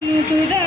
你你在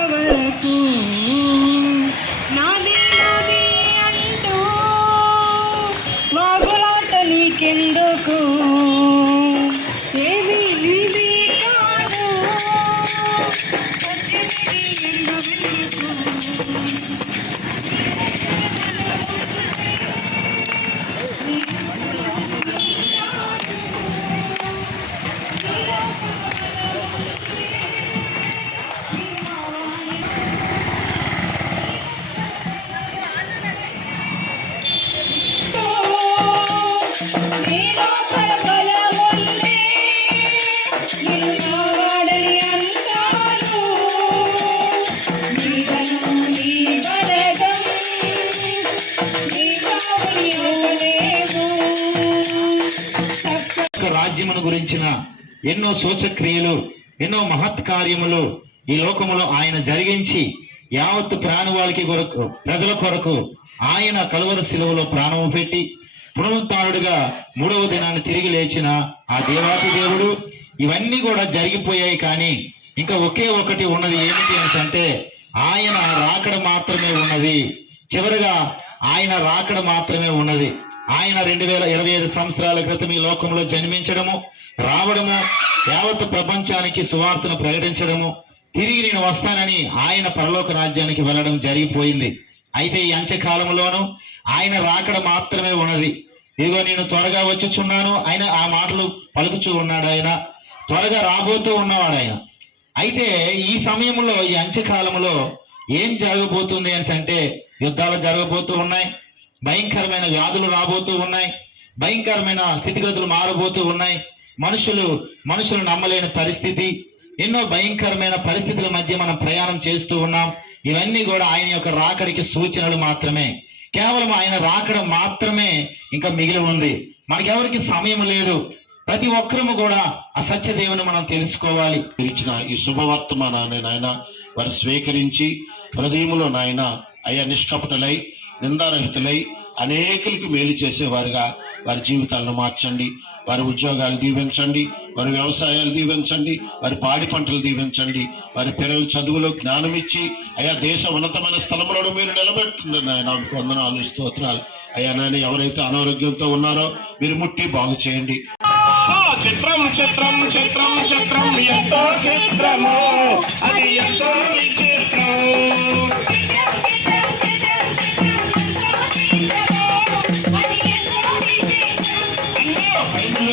రాజ్యమును గురించిన ఎన్నో శోచక్రియలు ఎన్నో మహత్ కార్యములు ఈ లోకములో ఆయన జరిగించి యావత్తు ప్రాణవాళికి కొరకు ప్రజల కొరకు ఆయన కలువర శిలువలో ప్రాణము పెట్టి పునరుత్డుగా మూడవ దినాన్ని తిరిగి లేచిన ఆ దేవాతి దేవుడు ఇవన్నీ కూడా జరిగిపోయాయి కానీ ఇంకా ఒకే ఒకటి ఉన్నది ఏమిటి అంటే ఆయన రాకడ మాత్రమే ఉన్నది. చివరిగా ఆయన రాకడ మాత్రమే ఉన్నది. ఆయన రెండు వేల ఇరవై ఐదు సంవత్సరాల క్రితం ఈ లోకంలో జన్మించడము రావడము యావత్ ప్రపంచానికి సువార్తను ప్రకటించడము తిరిగి నేను వస్తానని ఆయన పరలోక రాజ్యానికి వెళ్ళడం జరిగిపోయింది. అయితే ఈ అంత్యకాలంలోనూ ఆయన రాకడ మాత్రమే ఉన్నది. ఇదిగో నేను త్వరగా వచ్చుచున్నాను. ఆయన ఆ మాటలు పలుకుచూ ఉన్నాడు ఆయన. త్వరగా రాబోతూ ఉన్నవాడు ఆయన. అయితే ఈ సమయంలో ఈ అంత్యకాలంలో ఏం జరగబోతుంది అని అంటే యుద్ధాలు జరగబోతూ ఉన్నాయి. భయంకరమైన వ్యాధులు రాబోతూ ఉన్నాయి. భయంకరమైన స్థితిగతులు మారబోతూ ఉన్నాయి. మనుషులు మనుషులు నమ్మలేని పరిస్థితి. ఎన్నో భయంకరమైన పరిస్థితుల మధ్య మనం ప్రయాణం చేస్తూ ఉన్నాం. ఇవన్నీ కూడా ఆయన యొక్క రాకడికి సూచనలు మాత్రమే. కేవలం ఆయన రాకడం మాత్రమే ఇంకా మిగిలి ఉంది. మనకెవరికి సమయం లేదు. ప్రతి ఒక్కరము కూడా ఆ సత్యదేవుని మనం తెలుసుకోవాలి. ఇచ్చిన ఈ శుభవర్తమానాన్ని నాయన వారు స్వీకరించి హృదయంలో నాయన అయ్యా నిష్కపటలై నిందారహితులై అనేకులకు మేలు చేసేవారుగా వారి జీవితాలను మార్చండి. వారి ఉద్యోగాలు దీవించండి. వారి వ్యవసాయాలు దీవించండి. వారి పాడి పంటలు దీవించండి. వారి పిల్లల చదువులో జ్ఞానం ఇచ్చి అయా దేశ ఉన్నతమైన స్థలంలో మీరు నిలబెడుతుంది నాకు వందనాలు స్తోత్రాలు. అయ్యా నాయన ఎవరైతే అనారోగ్యంతో ఉన్నారో మీరు ముట్టి బాగు చేయండి. చిత్రం చిత్రం చిత్రం చిత్రం. ఎంతో చిత్రము. అది ఎంతో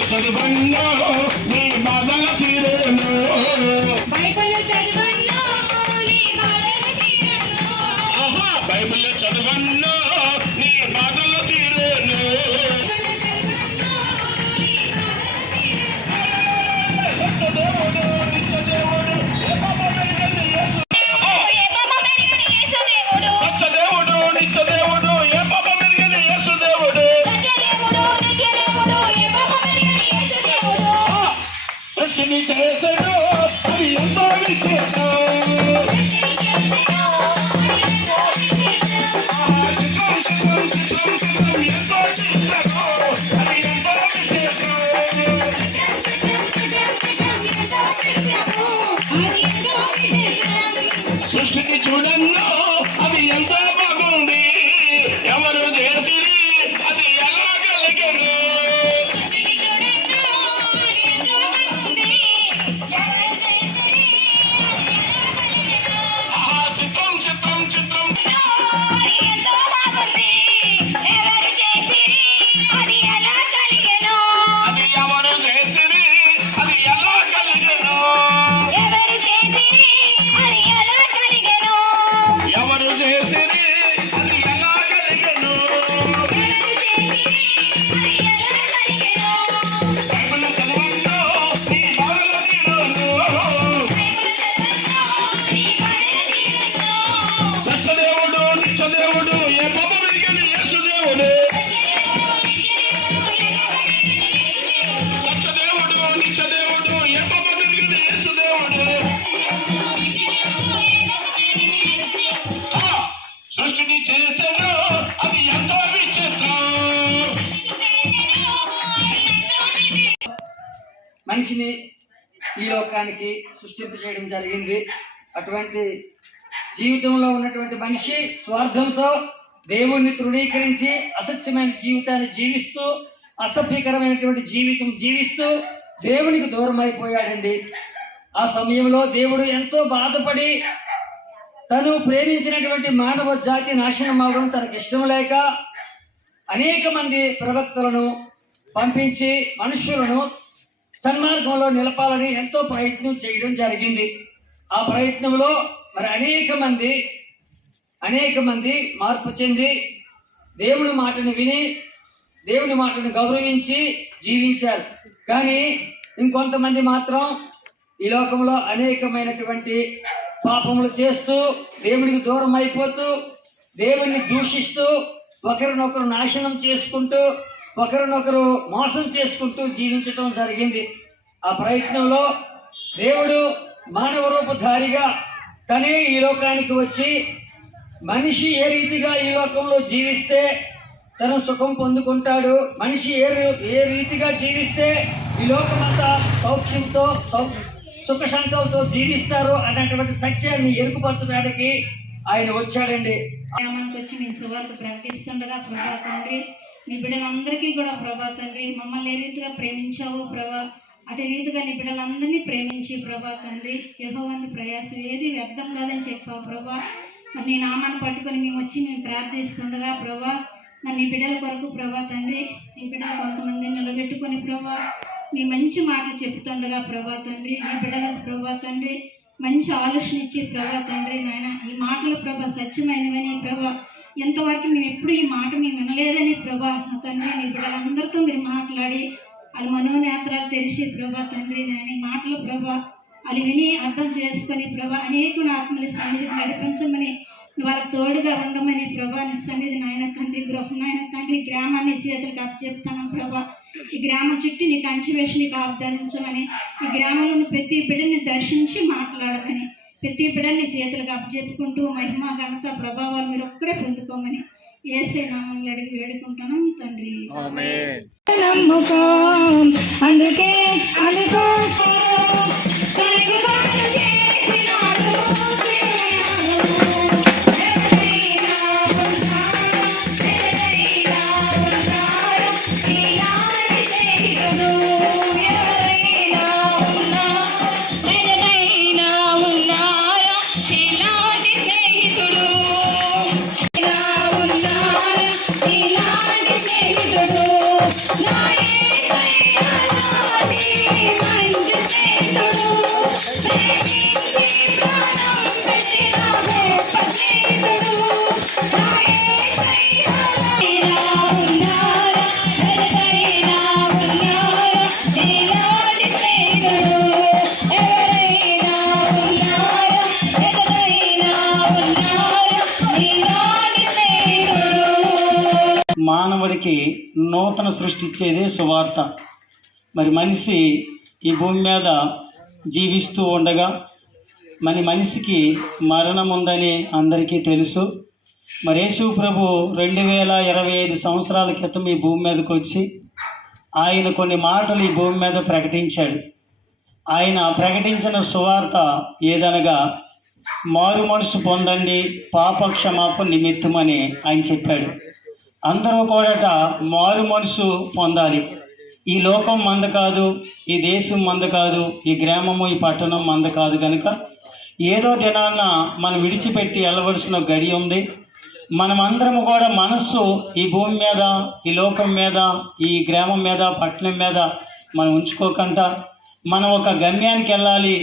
கருவண்ணா సృష్టిని చేశాడు అది ఎంతో విచిత్రం. మనిషిని ఈ లోకానికి సృష్టింప చేయడం జరిగింది. అటువంటి జీవితంలో ఉన్నటువంటి మనిషి స్వార్థంతో దేవుణ్ణి తృణీకరించి అసత్యమైన జీవితాన్ని జీవిస్తూ అసభ్యకరమైనటువంటి జీవితం జీవిస్తూ దేవునికి దూరం అయిపోయాడండి ఆ సమయంలో దేవుడు ఎంతో బాధపడి తను ప్రేమించినటువంటి మానవ జాతి నాశనం అవడం తనకి ఇష్టం లేక అనేక మంది ప్రవక్తలను పంపించి మనుషులను సన్మార్గంలో నిలపాలని ఎంతో ప్రయత్నం చేయడం జరిగింది. ఆ ప్రయత్నంలో మరి అనేక మంది అనేక మంది మార్పు చెంది దేవుని మాటను విని దేవుని మాటను గౌరవించి జీవించారు. కానీ ఇంకొంతమంది మాత్రం ఈ లోకంలో అనేకమైనటువంటి పాపములు చేస్తూ దేవునికి దూరం అయిపోతూ దేవుణ్ణి దూషిస్తూ ఒకరినొకరు నాశనం చేసుకుంటూ ఒకరినొకరు మోసం చేసుకుంటూ జీవించటం జరిగింది. ఆ ప్రయత్నంలో దేవుడు మానవ రూపధారిగా తనే ఈ లోకానికి వచ్చి మనిషి ఏ రీతిగా ఈ లోకంలో జీవిస్తే తను సుఖం పొందుకుంటాడు మనిషి ఏ రీ- ఏ రీతిగా జీవిస్తే ఈ లోకమంతా సౌఖ్యంతో సౌ సుఖ సంతోషంతో జీవిస్తారు అనేటువంటి సత్యాన్ని ఎరుకుపరచడానికి ఆయన వచ్చాడండి. వచ్చి మీ సువార్త ప్రకటిస్తుండగా ప్రభా తండ్రి మీ బిడ్డలందరికీ కూడా ప్రభా తండ్రి మమ్మల్ని ఏ రీతిగా ప్రేమించావు ప్రభా అటు రీతిగా నీ బిడ్డలందరినీ ప్రేమించి ప్రభా తండ్రి యహోవాన్ని ప్రయాసం ఏది వ్యర్థం కాదని చెప్పావు ప్రభా. మరి నీ నామాన్ని పట్టుకొని మేము వచ్చి మేము ప్రార్థిస్తుండగా ప్రభా మరి నీ బిడ్డల కొరకు ప్రభా తండ్రి నీ బిడ్డలు కొంతమంది నిలబెట్టుకొని ప్రభా నీ మంచి మాటలు చెప్తుండగా ప్రభా తండ్రి నీ బిడ్డలకు ప్రభా తండ్రి మంచి ఆలోచన ఇచ్చి ప్రభా తండ్రి నాయన ఈ మాటలు ప్రభా సత్యమైనవని ప్రభా ఎంతవరకు మేము ఎప్పుడు ఈ మాట మేము వినలేదని ప్రభా నా తండ్రి నీ బిడ్డలందరితో మీరు మాట్లాడి వాళ్ళ మనోనేత్రాలు తెరిచి ప్రభా తండ్రి నాయన ఈ మాటలు ప్రభా వాళ్ళు విని అర్థం చేసుకొని ప్రభా అనేక ఆత్మల సన్నిధి నడిపించమని వాళ్ళకి తోడుగా ఉండమని ప్రభా నీ సన్నిధి నాయన తండ్రి గృహం నాయన తండ్రి గ్రామాన్ని చేతులకు అప్పచెప్తాను ప్రభా. ఈ గ్రామం చుట్టూ నీకు అంచువేసి నీకు ఆబ్దారించమని ఈ గ్రామంలో ఉన్న ప్రతి బిడ్డని దర్శించి మాట్లాడమని ప్రతి బిడ్డని చేతులకు అప్పచెప్పుకుంటూ మహిమ ఘనత ప్రభావాలు మీరు ఒక్కరే పొందుకోమని ఏసే నామంలో అడిగి వేడుకుంటున్నాం తండ్రి. నమ్ముకో. అందుకే అందుకో నూతన సృష్టి ఇచ్చేదే సువార్త. మరి మనిషి ఈ భూమి మీద జీవిస్తూ ఉండగా మరి మనిషికి మరణం ఉందని అందరికీ తెలుసు. మరి యేసు ప్రభు రెండు వేల ఇరవై ఐదు సంవత్సరాల క్రితం ఈ భూమి మీదకి వచ్చి ఆయన కొన్ని మాటలు ఈ భూమి మీద ప్రకటించాడు. ఆయన ప్రకటించిన సువార్త ఏదనగా మారు మనసు పొందండి పాప క్షమాపణ నిమిత్తమని ఆయన చెప్పాడు. అందరూ కూడాట మారు మనసు పొందాలి. ఈ లోకం మంద కాదు ఈ దేశం మంద కాదు ఈ గ్రామము ఈ పట్టణం మంద కాదు కనుక ఏదో దినాన్న మనం విడిచిపెట్టి వెళ్ళవలసిన గడి ఉంది. మనమందరం కూడా మనస్సు ఈ భూమి మీద ఈ లోకం మీద ఈ గ్రామం మీద పట్టణం మీద మనం ఉంచుకోకుండా మనం ఒక గమ్యానికి వెళ్ళాలి.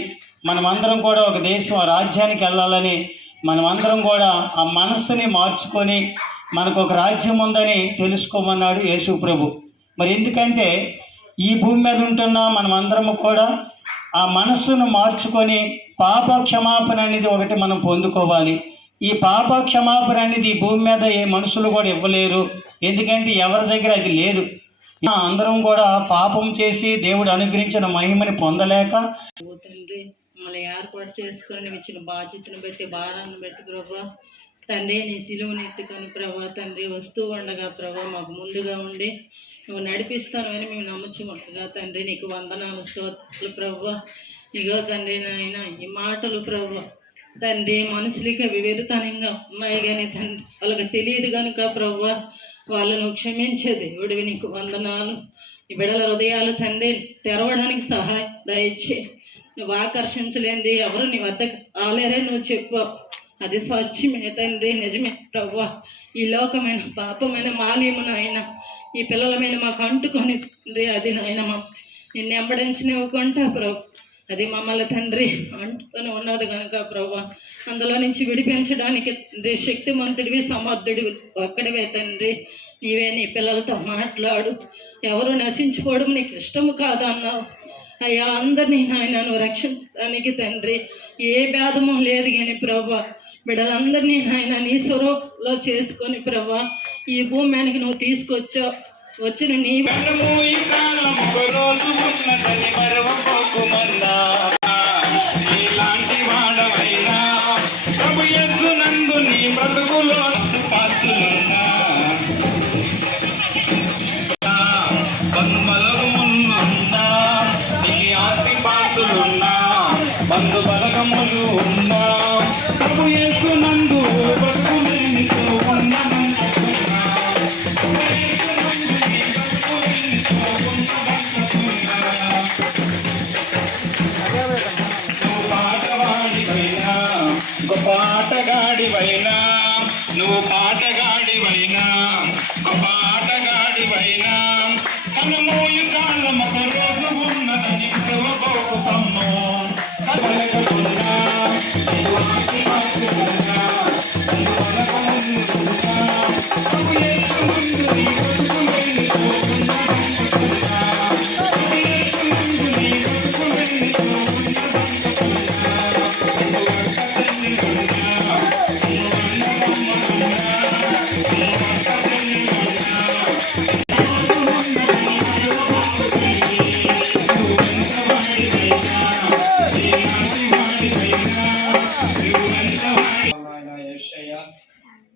మనమందరం కూడా ఒక దేశం రాజ్యానికి వెళ్ళాలని మనమందరం కూడా ఆ మనస్సుని మార్చుకొని మనకు ఒక రాజ్యం ఉందని తెలుసుకోమన్నాడు యేసు ప్రభు. మరి ఎందుకంటే ఈ భూమి మీద ఉంటున్న మనమందరము కూడా ఆ మనస్సును మార్చుకొని పాప క్షమాపణ అనేది ఒకటి మనం పొందుకోవాలి. ఈ పాప క్షమాపణ అనేది ఈ భూమి మీద ఏ మనుషులు కూడా ఇవ్వలేరు. ఎందుకంటే ఎవరి దగ్గర అది లేదు. అందరం కూడా పాపం చేసి దేవుడు అనుగ్రహించిన మహిమని పొందలేక మళ్ళీ ఏర్పాటు చేసుకొని ఇచ్చిన బాధ్యతను బట్టి భారాన్ని బట్టి ప్రభా తండ్రి నీ సిలువను ఎత్తుకొని ప్రభా తండ్రి వస్తూ ఉండగా ప్రభా మాకు ముందుగా ఉండి నువ్వు నడిపిస్తానని మేము నమ్ముచుమట్టుగా తండ్రి. నీకు వందనాలు స్తోత్రాలు ప్రభా. ఇగో తండ్రి నాయన ఈ మాటలు ప్రభా. తండ్రి మనుషులకి వివేదతనంగా వెరుతనంగా ఉన్నాయి కానీ తండ్రి వాళ్ళకి తెలియదు కనుక ప్రవ్వ వాళ్ళను క్షమించే దేవుడివి నీకు వందనాలు. ఈ బిడల హృదయాలు తండ్రి తెరవడానికి సహాయం దయచే. నువ్వు ఆకర్షించలేంది ఎవరు నీ వద్దకు ఆలేరే నువ్వు చెప్పు. అది స్వచ్ఛమే తండ్రి నిజమే ప్రవ్వ. ఈ లోకమైన పాపమైన మాల్యము నాయన ఈ పిల్లల మీద మాకు అంటుకొని తండ్రి అది నాయన మా నిన్ను ఎంబడించనివ్వకుండా ప్రభు అది మమ్మల్ని తండ్రి అంటుకొని ఉన్నది కనుక ప్రభు అందులో నుంచి విడిపించడానికి తండ్రి శక్తిమంతుడివి సమర్థుడివి ఒక్కడివే తండ్రి. నీవే నీ పిల్లలతో మాట్లాడు. ఎవరు నశించుకోవడం నీకు ఇష్టము కాదన్నావు. అయ్యా అందరినీ నాయన నువ్వు రక్షించడానికి తండ్రి. ఏ భేదము లేదు కానీ ప్రభా బిడ్డలందరినీ నాయన నీ స్వరూపంలో చేసుకొని ప్రభా ఈ భూమి నువ్వు తీసుకొచ్చావు వచ్చిన నీ బంధు బలగములు ఉన్నా. నందు బ్రతుకులు నీకు ఉన్నదంటున్నా నువ్వు పాటవాడివైనా గొప్ప ఆటగాడివైనా నువ్వు పాటగాడివైనా గొప్ప ఆటగాడివైనా కనుమూయి కాళ్ళం ఒక రోజు ఉన్నదని ప్రభుకోకు సమ్ము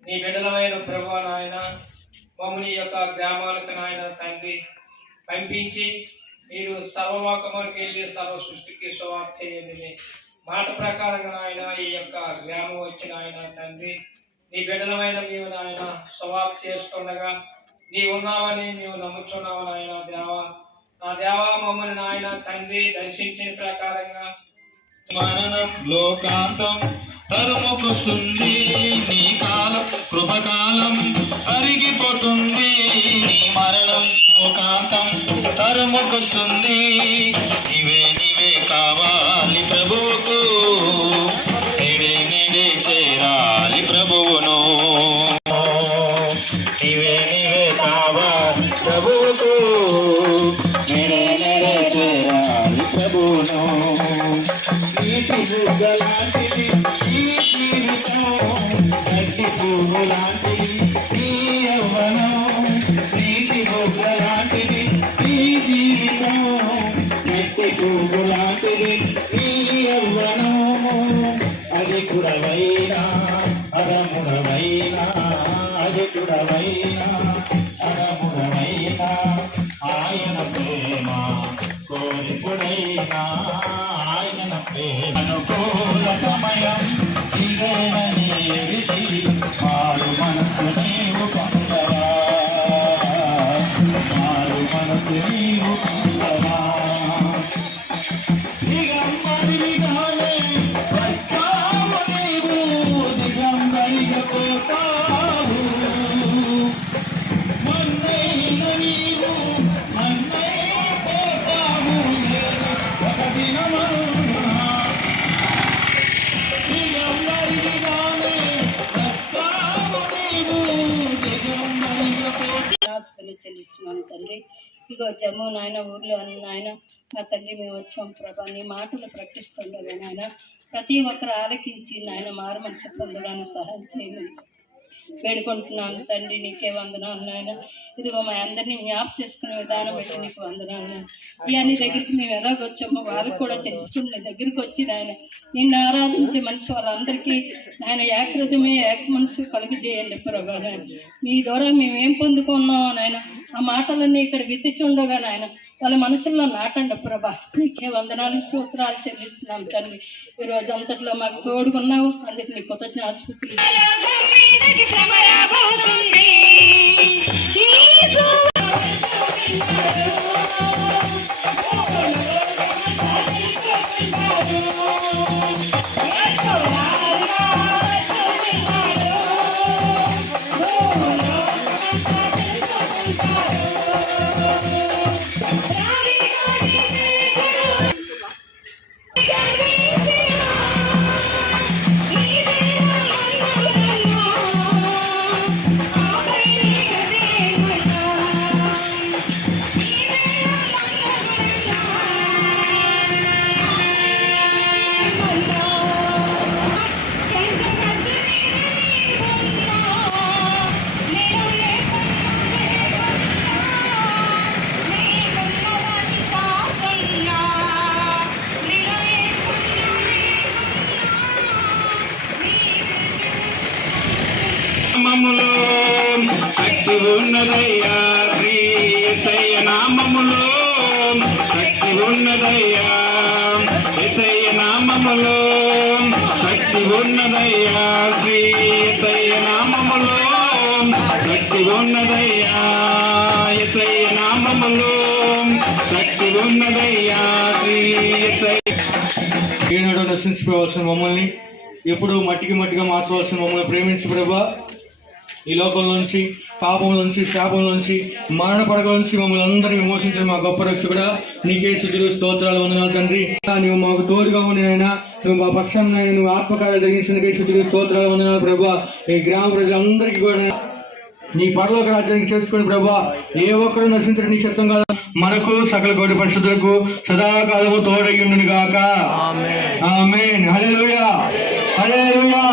నీ బిడ్డలమైన ప్రభు నాయన మమ్మల్ని యొక్క గ్రామాలకు నాయన తండ్రి పంపించి మీరు సర్వలోకములకు వెళ్ళి సర్వ సృష్టికి సువార్త చేయండి మాట ప్రకారంగా నాయన ఈ యొక్క గ్రామం వచ్చిన ఆయన తండ్రి నీ బిడ్డలమైన మేము నాయన సువార్త చేస్తుండగా నీ ఉన్నావని మేము నమ్ముచున్నావు నాయన దేవా. నా దేవా మమ్మల్ని నాయన తండ్రి దర్శించిన ప్రకారంగా మరణం లోకాంతం తరుముకొస్తుంది నీ కాలం కృపకాలం అరిగిపోతుంది నీ మరణం కాంతం తరుముకొస్తుంది. ಲಾಟಿ ನೀ తెలుస్తున్నాను తండ్రి. ఇదిగో జమ్ము నాయన ఊర్లో అని నాయన నా తండ్రి మేము వచ్చాం ప్రభా. నీ మాటలు ప్రకటిస్తుండగా నాయన ప్రతి ఒక్కరు ఆలకించి నాయన మారు మనసు పొందడానికి సహాయం చేయమని వేడుకుంటున్నాను తండ్రి నీకే వందనాలు నాయన. ఇదిగో మా అందరినీ జ్ఞాప్ చేసుకునే విధానం బట్టి నీకు వందనాలు నాయన. ఇవన్నీ దగ్గరికి మేము ఎలాగొచ్చామో వాళ్ళు కూడా తెలుసుకుని నీ దగ్గరికి వచ్చి నాయన నిన్ను ఆరాధించే మనసు వాళ్ళందరికీ నాయన ఏకృతమే ఏక మనసు కలిగి చేయండి ప్రభా నాయన. మీ ద్వారా మేము ఏం పొందుకున్నామో నాయన ఆ మాటలన్నీ ఇక్కడ విత్తిచుండగా నాయన వాళ్ళ మనసుల్లో నాటండి ప్రభా. నీకే వందనాలు సూత్రాలు చెల్లిస్తున్నాం తండ్రి ఈరోజు అంతట్లో మాకు తోడుకున్నావు అందుకు నీ కృతజ్ఞాస్తులు లోకం Oh, ఉన్నదయ్యా శ్రీ ఎసయ్య నామములో. శక్తి ఉన్నదయ్యా ఎసయ్య నామములో. శక్తి ఉన్నదయ్యా శ్రీ ఎసయ్య నామములో. శక్తి ఉన్నదయ్యా ఎసయ్య నామములో. శక్తి ఉన్నదయ్యా శ్రీ ఎసయ్య ఏనాడో నశించిపోవాల్సిన మమ్మల్ని ఎప్పుడూ మట్టికి మట్టిగా మార్చవలసిన మమ్మల్ని ప్రేమించి ప్రభా. ఈ లోపల నుంచి పాపం నుంచి శాపం నుంచి మరణ పడగల నుంచి మమ్మల్ని అందరినీ విమోచించిన మా గొప్ప రక్షకుడా నీకే శుద్ధులు స్తోత్రాలు వందనాలు తండ్రి. నువ్వు మాకు తోడుగా ఉండి నాయనా నువ్వు మా నాయనా, నువ్వు ఆత్మకార్యాలు జరిగించినకే శుద్ధులు స్తోత్రాలు వందనాలు ప్రభా ఈ గ్రామ ప్రజలందరికీ కూడా నీ పరలోక రాజ్యానికి చేర్చుకుని ప్రభా ఏ ఒక్కరు నశించడం నీ చిత్తం కాదు మనకు సకల కోటి పరిశుద్ధులకు సదాకాలము తోడయ్యుండును గాక ఆమేన్. హల్లెలూయా. హల్లెలూయా.